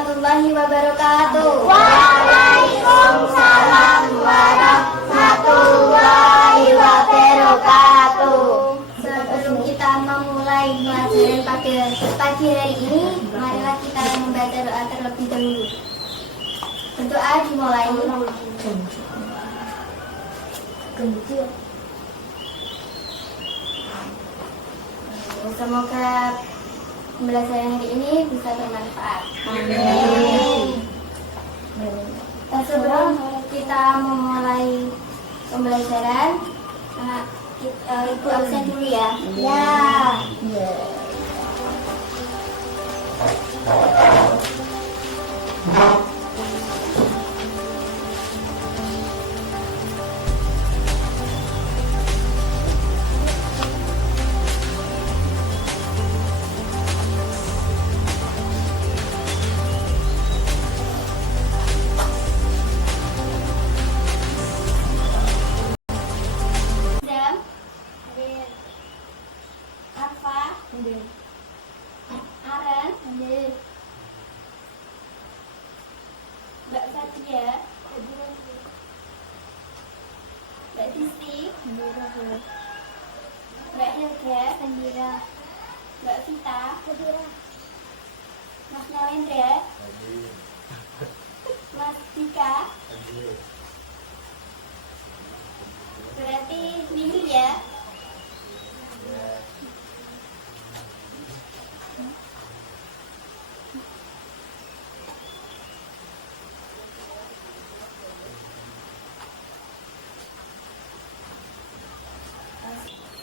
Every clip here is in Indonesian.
warahmatullahi wabarakatuh. Waalaikumsalam warahmatullahi wabarakatuh. Sebelum kita memulai pelajaran pada pagi hari ini, marilah kita membaca doa terlebih dahulu. Berdoa dimulai. Semoga pembelajaran hari ini bisa bermanfaat. Amin. Sebelum kita memulai pembelajaran, Ibu absen dulu ya. Ya. Zam, Arfa, Aren, Mbak Fatia, Mbak Disti, Mbak Hilda, Mbak Vita, Mas Nawendra, Mas Dika, berarti nihil ya.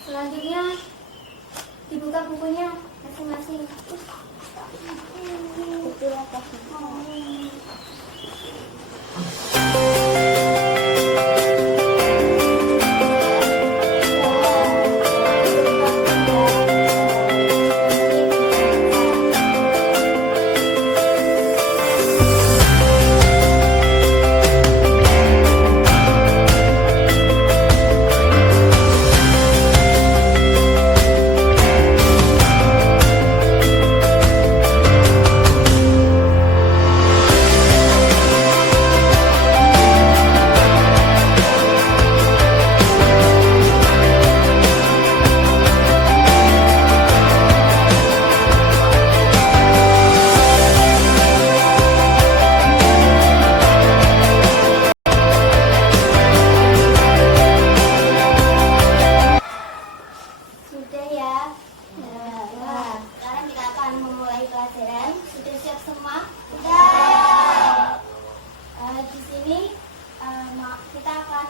Selanjutnya dibuka bukunya masing-masing. Sudah ya? Nah, sekarang kita akan memulai pelajaran. Sudah siap semua? Sudah. Di sini kita akan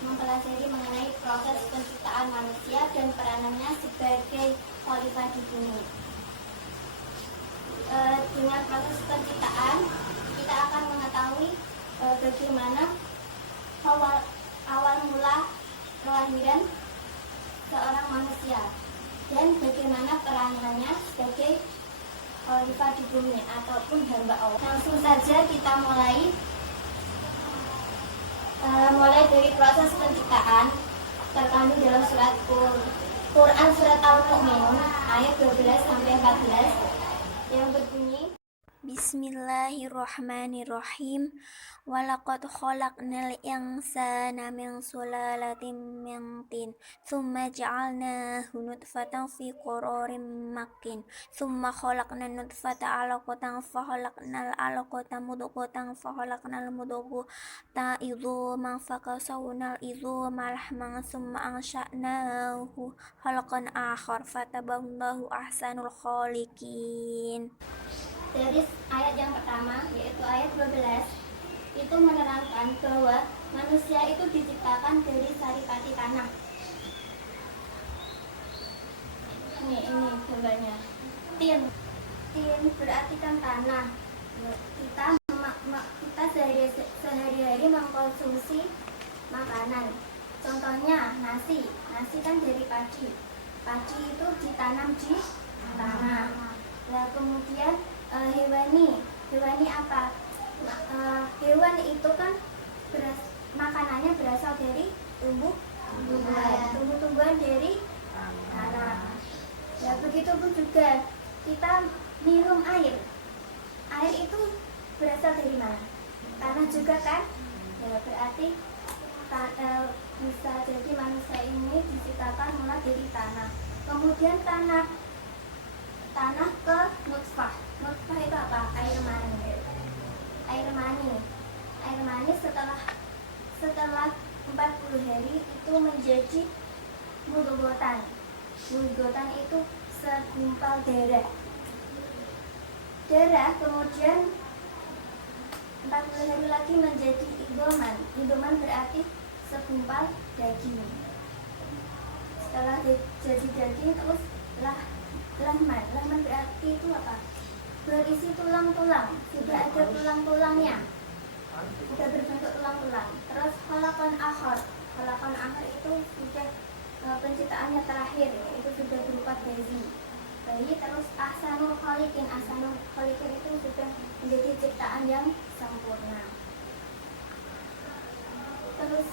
mempelajari mengenai proses penciptaan manusia dan peranannya sebagai khalifah di bumi. Dengan proses penciptaan, kita akan mengetahui bagaimana awal mula kelahiran seorang manusia dan bagaimana peranannya sebagai khalifah di bumi ataupun hamba Allah. Langsung saja kita mulai dari proses penciptaan terkandung dalam surat Quran surat Al-Mu'minun ayat 12 sampai 14 yang berbunyi Bismillahirrahmanirrahim. Walaqad khalaqnal insana min sulalatin min tin, thumma ja'alnahu nutfatan fi qararin makin, thumma khalaqnan nutfata 'alaqatan fa khalaqnal 'alaqata mudghatan fa khalaqnal mudghata idhaman fa kasawnal idhama lahman, thumma ansha'nahu khalqan akhar fataballahu ahsanul khaliqin. dari ayat yang pertama yaitu ayat 12 itu menerangkan bahwa manusia itu diciptakan dari saripati tanah. Ini gambarnya. Tin berarti kan tanah. Kita sehari-hari mengkonsumsi makanan. Contohnya nasi kan dari padi. Padi itu ditanam di tanah. Nah kemudian hewani apa? Hewan itu kan makanannya berasal dari tumbuh-tumbuhan dari tanah. Ya begitu pun juga kita minum air. Air itu berasal dari mana? Tanah juga kan? Ya, berarti bisa jadi manusia ini diciptakan mulai dari tanah. Kemudian tanah ke nutfah. Nutfah itu apa? Air mani. Air mani setelah 40 hari itu menjadi mudghatan. Mudghatan itu segumpal darah. Kemudian 40 hari lagi menjadi idoman. Idoman berarti segumpal daging. Setelah jadi daging terus lahman. Lahman berarti itu apa? Berisi tulang-tulang. Sudah ada tulang-tulangnya. Sudah berbentuk tulang-tulang. Terus khalaqan akhar. Khalaqan akhar itu sudah penciptaannya terakhir, itu sudah berupa bayi. Terus ahsanul khaliqin. Ahsanul khaliqin itu sudah menjadi ciptaan yang sempurna. Terus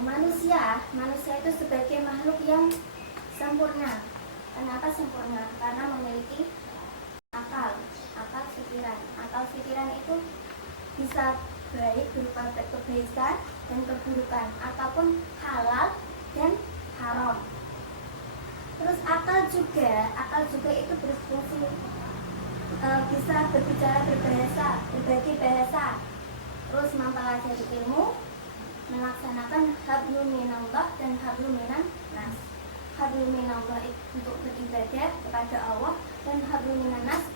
manusia itu sebagai makhluk yang sempurna. Kenapa sempurna? Karena memiliki akal pikiran. Akal pikiran itu bisa baik berupa kebaikan dan keburukan, ataupun halal dan haram. Terus akal juga itu berfungsi bisa berbicara, berbagai bahasa, terus mempelajari ilmu, melaksanakan hablum minallah dan hablum minan nas. Hablum minallah untuk beribadah kepada Allah, dan hablum minan nas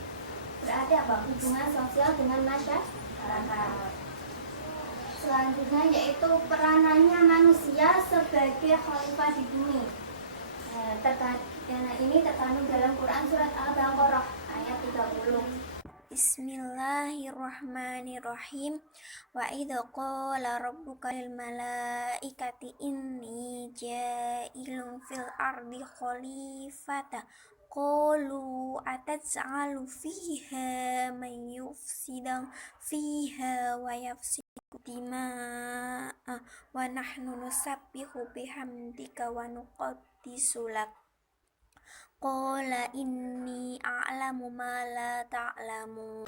berarti apa? Hubungan sosial dengan masyarakat. Selanjutnya yaitu peranannya manusia sebagai khalifah di bumi. Ini terkandung dalam Quran surat Al-Baqarah ayat 30. Bismillahirrahmanirrahim. Wa idza qala rabbuka lil malaikati inni ja'ilun fil ardi khalifata qalu ataj'alu fiha man yufsidu fiha wa yafsidu dima'a wa nahnu nusabbihu bihamdika wa nuqaddisu lak. Qala inni a'lamu ma la ta'lamu.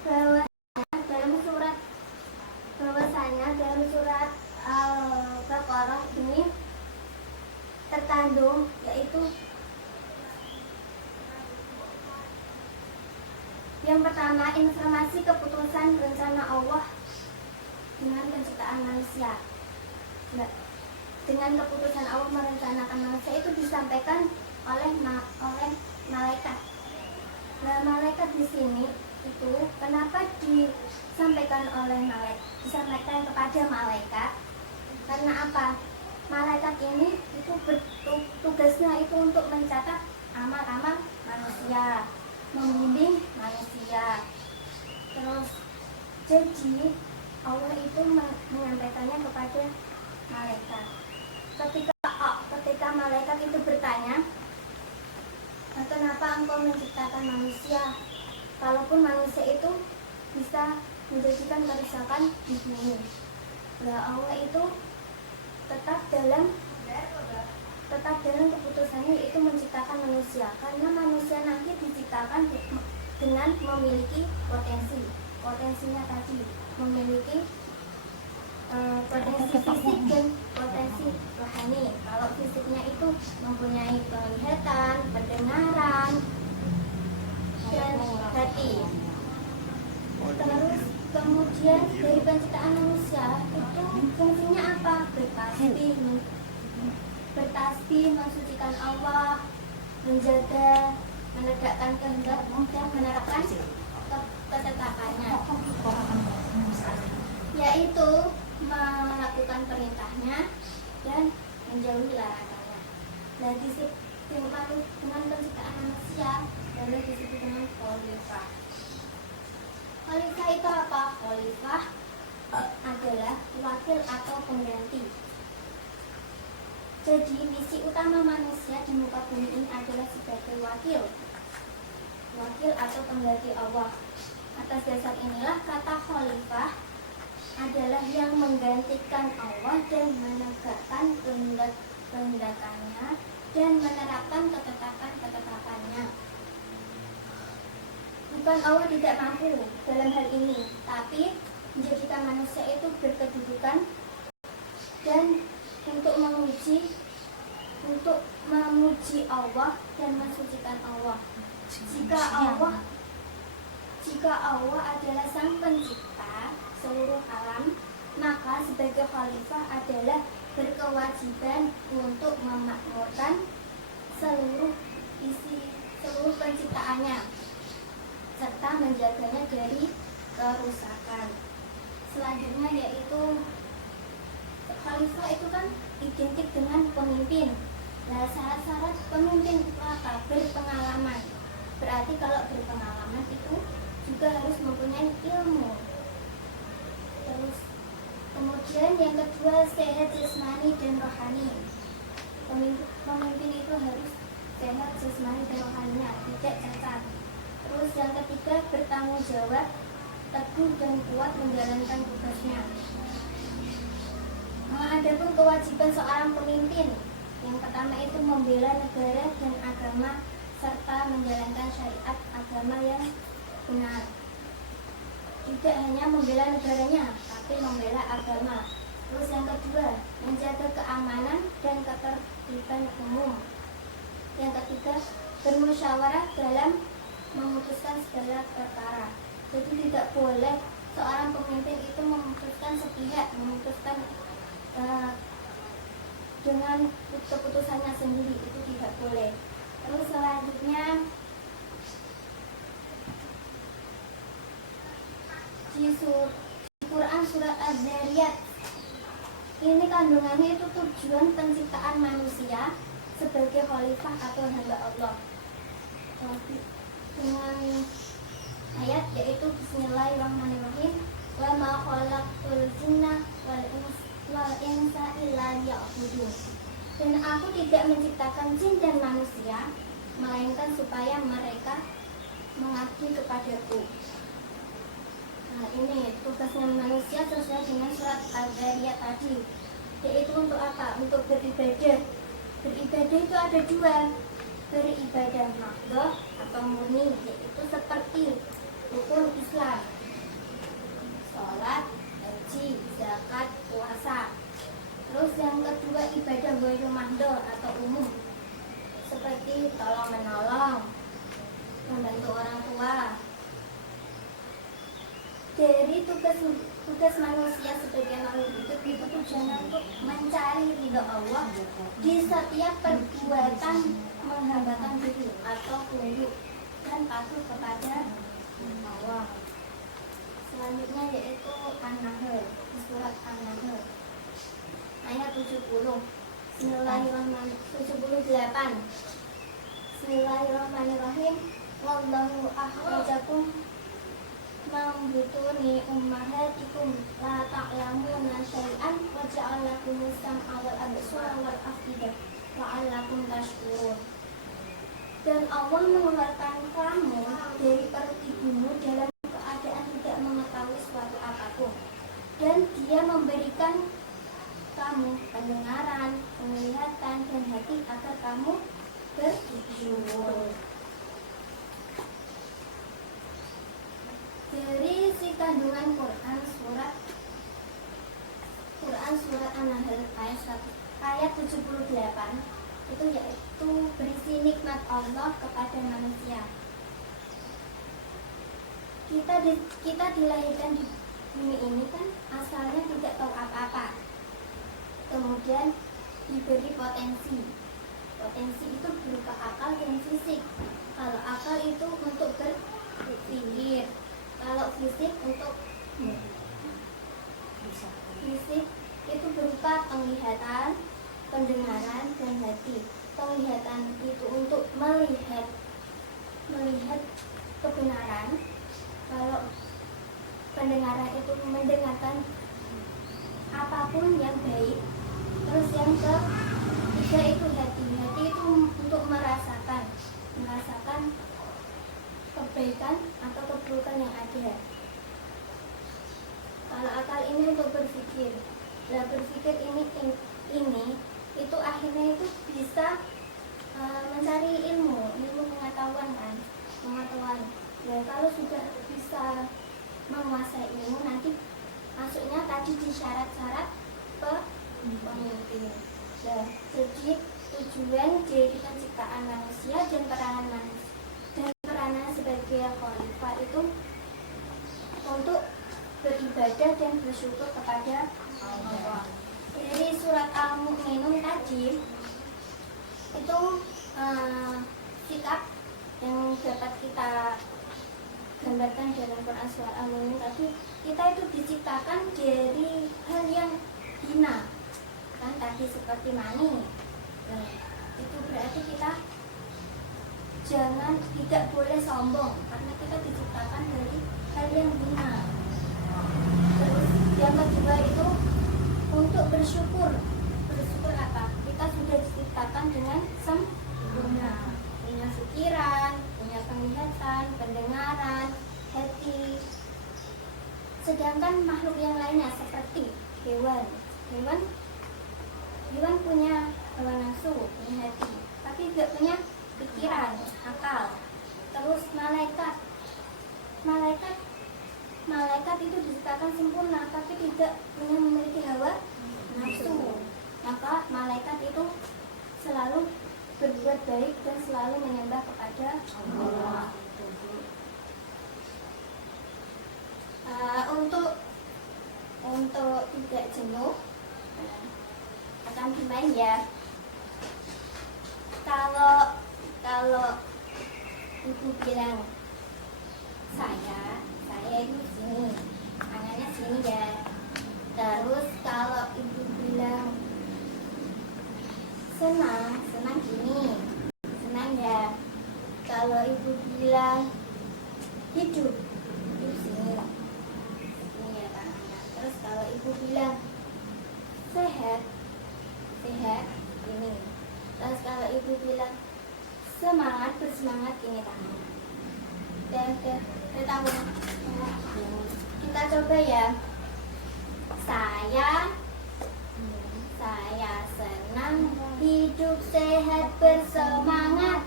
Bahwasanya dalam surat Al-Baqarah ini terkandung yaitu yang pertama, informasi keputusan rencana Allah dengan penciptaan manusia. Dengan keputusan Allah merencanakan manusia itu disampaikan oleh malaikat. Nah, malaikat di sini itu kenapa disampaikan disampaikan kepada malaikat? Karena apa? Malaikat ini itu tugasnya itu untuk mencatat amal-amal manusia, membimbing manusia. Terus jadi Allah itu menyampaikannya kepada malaikat. Ketika malaikat itu bertanya, kenapa engkau menciptakan manusia? Kalaupun manusia itu bisa menjadikan kerusakan di bumi. Nah, Allah itu tetap dalam keputusannya itu menciptakan manusia, karena manusia nanti diciptakan dengan memiliki potensinya tadi, memiliki potensi fisik dan potensi rohani. Kalau fisiknya itu mempunyai penglihatan, pendengaran, dan hati. Terus kemudian dari penciptaan manusia itu fungsinya apa? Bertasbih, mensucikan Allah, menjaga, menegakkan kehendak dan menerapkan ketetapannya, yaitu melakukan perintahnya dan menjauhi larangannya. Nah, dengan penciptaan manusia lalu disebut dengan khalifah. Khalifah itu apa? Khalifah adalah wakil atau pengganti. Jadi misi utama manusia di muka bumi ini adalah sebagai wakil atau pengganti Allah. Atas dasar inilah kata khalifah adalah yang menggantikan Allah dan menegakkan kehendak-kehendakannya dan menerapkan ketetapan-ketetapannya. Bukan Allah tidak mampu dalam hal ini, tapi menjadikan manusia itu berkedudukan dan untuk memuji Allah dan mensucikan Allah. Jika Allah adalah sang pencipta seluruh alam, maka sebagai khalifah adalah berkewajiban untuk memakmurkan seluruh penciptaannya serta menjaganya dari kerusakan. Selanjutnya yaitu khalifah itu kan identik dengan pemimpin. Nah, syarat-syarat pemimpin itu apa? Berpengalaman. Berarti kalau berpengalaman itu juga harus mempunyai ilmu. Terus kemudian yang kedua, sehat jasmani dan rohani. Pemimpin itu harus sehat jasmani dan rohaninya, tidak cacat. Terus yang ketiga, bertanggung jawab, teguh dan kuat menjalankan tugasnya. Adapun kewajiban seorang pemimpin, yang pertama itu membela negara dan agama serta menjalankan syariat agama yang benar. Tidak hanya membela negaranya, tapi membela agama. Terus yang kedua, menjaga keamanan dan ketertiban umum. Yang ketiga, bermusyawarah dalam memutuskan segala perkara. Jadi tidak boleh seorang pemimpin itu memutuskan sepihak, memutuskan dengan keputusannya sendiri, itu tidak boleh. Terus selanjutnya di Quran surat Az-Zariyat, ini kandungannya itu tujuan penciptaan manusia sebagai khalifah atau hamba Allah. Dengan ayat yaitu Bismillahirrahmanirrahim, wa ma khalaqtul jinna wal insa illa liya'budun. Dan aku tidak menciptakan jin dan manusia melainkan supaya mereka mengabdi kepadaku. Nah, ini tugasnya manusia sesuai dengan surat Az-Zariyat tadi, yaitu untuk apa? Untuk beribadah. Beribadah itu ada dua, beribadah mahdoh atau murni, yaitu seperti rukun Islam, sholat, haji, zakat, puasa. Terus yang kedua ibadah ghairu mahdoh atau umum, seperti tolong menolong, membantu orang tua. Dari tugas manusia sebagai makhluk hidup itu tujuannya untuk mencari ridho Allah di setiap perbuatan menghambakan diri atau tunduk dan patuh kepada Allah. Selanjutnya yaitu An-Nahl, surat An-Nahl ayat 70. Bismillahirrahmanirrahim. Wallahu akhrajakum butuni ummahatikum la ta'lamuna syai'an wa ja'alakumus sam'a wal absara wal afidah la'allakum tashkurun. Dan Allah mengeluarkan kamu dari perut ibumu dalam keadaan tidak mengetahui suatu apapun, dan Dia memberikan kamu pendengaran, penglihatan, dan hati agar kamu bersyukur. Dari si kandungan Quran surat An-Nahl ayat 78 itu yaitu berisi nikmat Allah kepada manusia. Kita dilahirkan di bumi ini kan asalnya tidak tahu apa-apa. Kemudian diberi potensi. Potensi itu berupa akal dan fisik. Kalau akal itu untuk berpikir, kalau fisik untuk fisik itu berupa penglihatan, pendengaran, dan hati. Penglihatan itu untuk melihat kebenaran. Kalau pendengaran itu mendengarkan apapun yang baik. Terus yang ketiga itu hati. Hati itu untuk merasakan kebaikan atau keburukan yang ada. Kalau akal ini untuk berpikir. Nah, berpikir ini itu akhirnya itu bisa mencari ilmu pengetahuan kan, pengetahuan. Dan Dan kalau sudah bisa menguasai ilmu, nanti masuknya tadi di syarat-syarat pemimpin. Dan jadi tujuan dari penciptaan manusia dan peranan sebagai khalifah itu untuk beribadah dan bersyukur kepada Allah. Dari surat Al-Mu'minun tadi itu sikap yang dapat kita gambarkan dalam Quran surat Al-Mu'minun tadi, kita itu diciptakan dari hal yang hina kan tadi seperti mani. Nah, itu berarti kita tidak boleh sombong karena kita diciptakan dari hal yang hina. Terus yang kedua itu untuk bersyukur apa? Kita sudah diciptakan dengan sempurna, punya pikiran, punya penglihatan, pendengaran, hati. Sedangkan makhluk yang lainnya seperti hewan punya hawa nafsu, punya hati, tapi tidak punya pikiran, akal. Terus malaikat itu diciptakan sempurna tapi tidak memiliki hawa nafsu. Maka malaikat itu selalu berbuat baik dan selalu menyembah kepada Allah. Untuk tidak jenuh akan gimana ya? Kalau ibu bilang saya itu sini, tangannya sini ya. Terus kalau ibu bilang senang gini, senang ya. Kalau ibu bilang hidup sini ya tangannya. Terus kalau ibu bilang sehat ini. Terus kalau ibu bilang bersemangat ini tangannya. Kita coba ya. Saya senang hidup sehat bersemangat.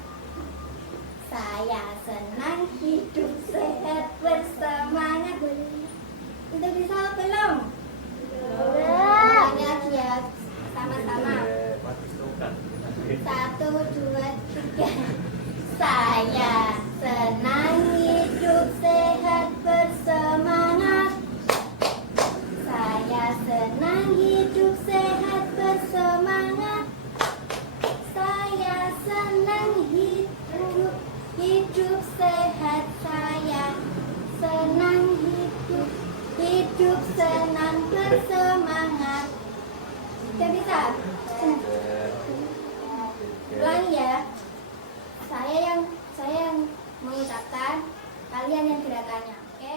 Saya senang hidup sehat bersemangat. Udah bisa belum? Ulangi lagi ya, sama-sama. 1, 2, 3. Saya senang hidup sehat bersemangat. Saya senang hidup sehat bersemangat. Saya senang hidup sehat. Saya senang hidup senang bersemangat. Sudah bisa? Ulangi ya. Saya yang mengucapkan, kalian yang gerakannya, oke?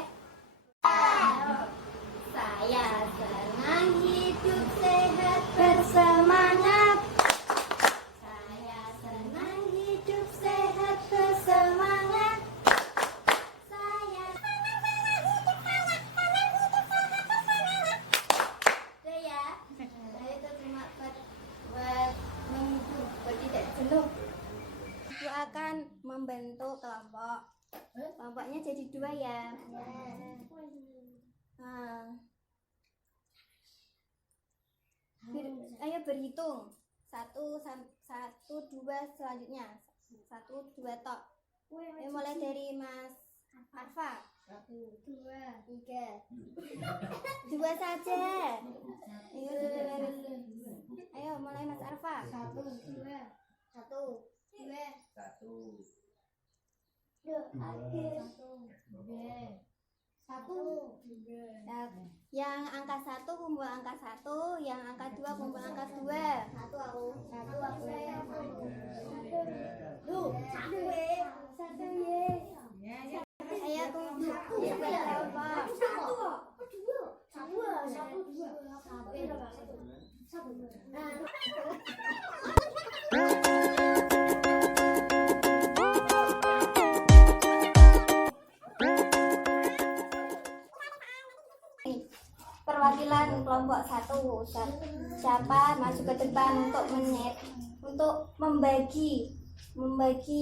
Saya senang hidup sehat bersemangat. Saya senang hidup sehat bersemangat. Saya senang hidup sehat bersemangat. Udah ya? Itu cuma buat menghidup, buat tidak jenuh. Ibu akan membentuk kelompok. Kelompoknya jadi 2 ya. Ayo berhitung 1, 2 selanjutnya 1, 2 tok. Mulai dari Mas Arfa. 1, 2, 3. 2 saja. Ayo mulai Mas Arfa. 1, 2. 1, 2. 1. Yang angka 1 kumpul angka 1, yang angka 2 kumpul angka 2. 1 aku. Saya kumpul 2. Perwakilan kelompok 1, siapa masuk ke depan untuk membagi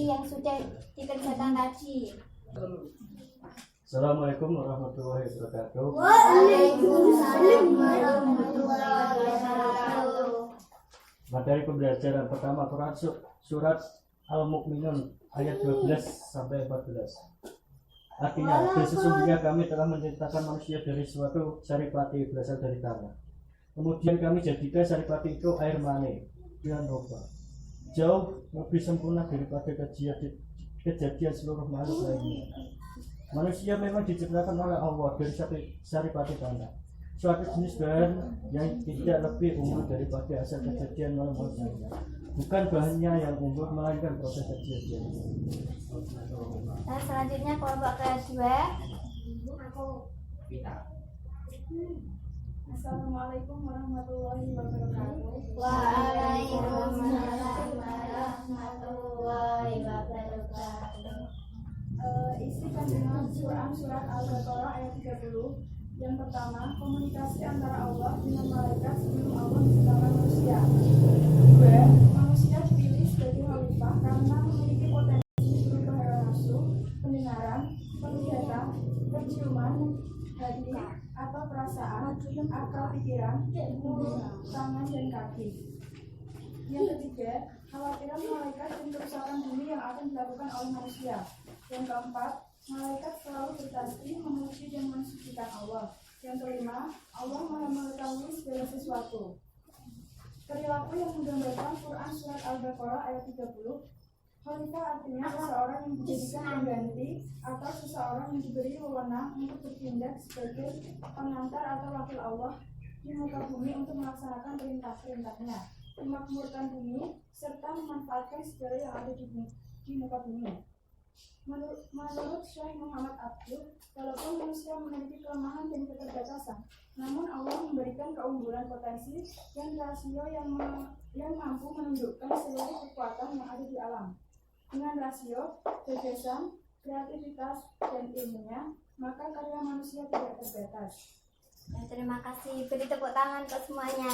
yang sudah dikerjakan tadi. Assalamualaikum warahmatullahi wabarakatuh. Waalaikumsalam warahmatullahi wabarakatuh. Materi pembelajaran pertama Quran surat Al-Mu'minun ayat 12 sampai 14. Artinya, sesungguhnya kami telah menciptakan manusia dari suatu saripati berasal dari tanah. Kemudian kami jadikan saripati itu air mani yang roba. Jauh lebih sempurna daripada kejadian seluruh makhluk lainnya. Manusia memang diciptakan oleh Allah dari saripati tanah, suatu jenis bahan yang tidak lebih unggul daripada asal kejadian makhluk lainnya. Bukan bahannya yang unggul, melainkan proses kejadian. Dan selanjutnya kelompok kedua. Assalamualaikum warahmatullahi wabarakatuh. Waalaikumsalam warahmatullahi wabarakatuh. Isi kandungan Quran surat Al-Baqarah ayat 30. Yang pertama, komunikasi antara Allah dengan malaikat sebelum Allah menciptakan manusia. Kedua, manusia dipilih sebagai khalifah karena memiliki potensi berupa hawa nafsu, pendengaran, penglihatan, penciuman, hati atau perasaan, akal pikiran, mulut, tangan dan kaki. Yang ketiga, khawatiran malaikat dan kerusakan bumi yang akan dilakukan oleh manusia. Yang keempat, malaikat selalu bertasbih memuji dan mensucikan Allah. Yang kelima, Allah Maha mengetahui segala sesuatu. Perilaku yang menggambarkan Quran surat Al-Baqarah ayat 30. Khalifah artinya seseorang yang dijadikan pengganti atau seseorang yang diberi wewenang untuk bertindak sebagai pengantar atau wakil Allah di muka bumi untuk melaksanakan perintah-perintahnya, memakmurkan bumi, serta memanfaatkan segala yang ada di muka bumi. Menurut Syekh Muhammad Abdul, walaupun manusia memiliki kelemahan dan keterbatasan, namun Allah memberikan keunggulan potensi dan rasio yang mampu menunjukkan seluruh kekuatan yang ada di alam. Dengan rasio, gagasan, kreativitas, dan ilmunya, maka karya manusia tidak terbatas. Ya, terima kasih. Beri tepuk tangan untuk semuanya.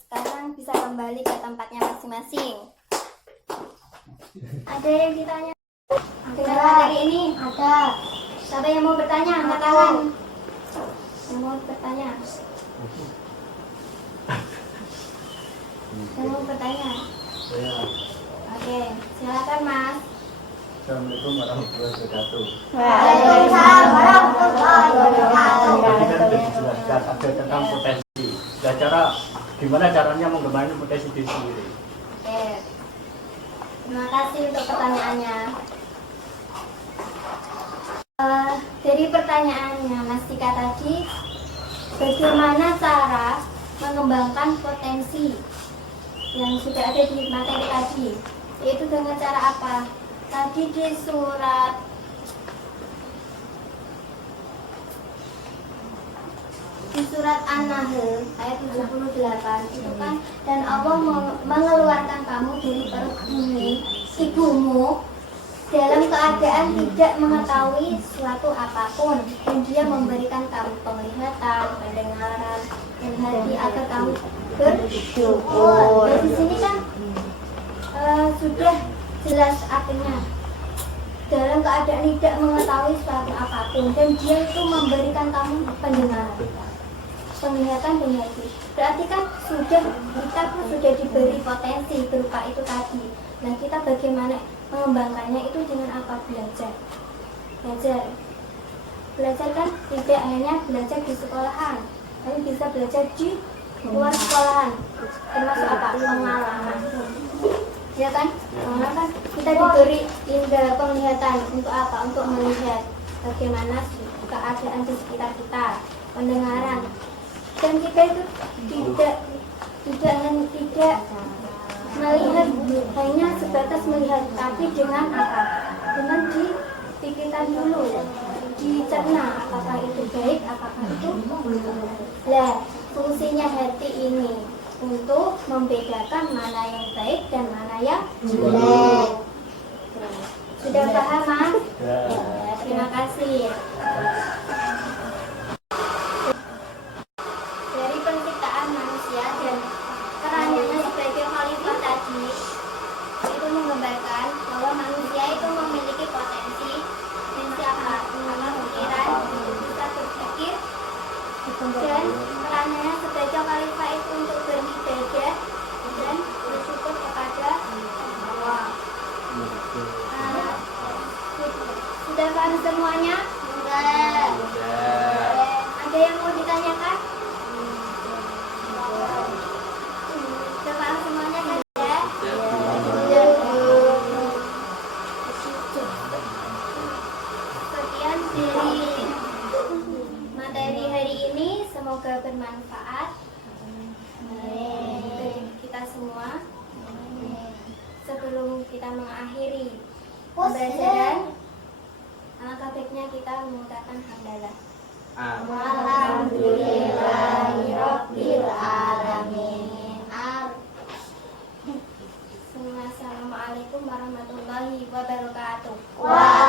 Sekarang bisa kembali ke tempatnya masing-masing. Ada yang ditanya dengan materi ini? Ada. Siapa yang mau bertanya? Angkat tangan. Yang mau bertanya? Yang mau bertanya? Oke, silakan Mas. Assalamualaikum warahmatullahi wabarakatuh. Waalaikumsalam warahmatullahi wabarakatuh. Tadi kan sudah dijelaskan ada tentang potensi. Nah, gimana caranya mengembangkan potensi diri sendiri? Oke. Terima kasih untuk pertanyaannya. Dari pertanyaannya Mas Tika tadi, bagaimana cara mengembangkan potensi yang sudah ada di materi tadi? Yaitu dengan cara apa? Tadi di surat An-Nahl ayat 78 itu kan, dan Allah mengeluarkan kamu dari perut ibumu dalam keadaan tidak mengetahui suatu apapun, dan Dia memberikan kamu penglihatan, pendengaran, dan hati agar kamu bersyukur. Dari sini kan sudah jelas artinya, dalam keadaan tidak mengetahui suatu apapun, dan Dia itu memberikan kamu pendengaran, penglihatan, dan hati. Berarti kan kita pun sudah diberi potensi berupa itu tadi. Nah, kita bagaimana mengembangkannya itu dengan apa? Belajar kan tidak hanya belajar di sekolahan, tapi bisa belajar di luar sekolahan, termasuk apa? Pengalaman. Ya kan? Karena kan kita diberi indera penglihatan untuk apa? Untuk melihat bagaimana keadaan di sekitar kita, pendengaran, dan kita itu tidak melihat hanya sebatas melihat, tapi dengan apa? Dengan dipikirkan dulu, dicerna apakah itu baik, apakah itu buruk. Nah, fungsinya hati ini untuk membedakan mana yang baik dan mana yang jelek. Sudah paham, Mas? Ya, terima kasih. Dari penciptaan manusia dan perannya sebagai khalifah tadi, Semoga bermanfaat bagi kita semua. Sebelum kita mengakhiri pembelajaran, alangkah baiknya kita mengucapkan hamdalah. Alhamdulillahirabbil alamin. Assalamualaikum warahmatullahi wabarakatuh. Waalaikumsalam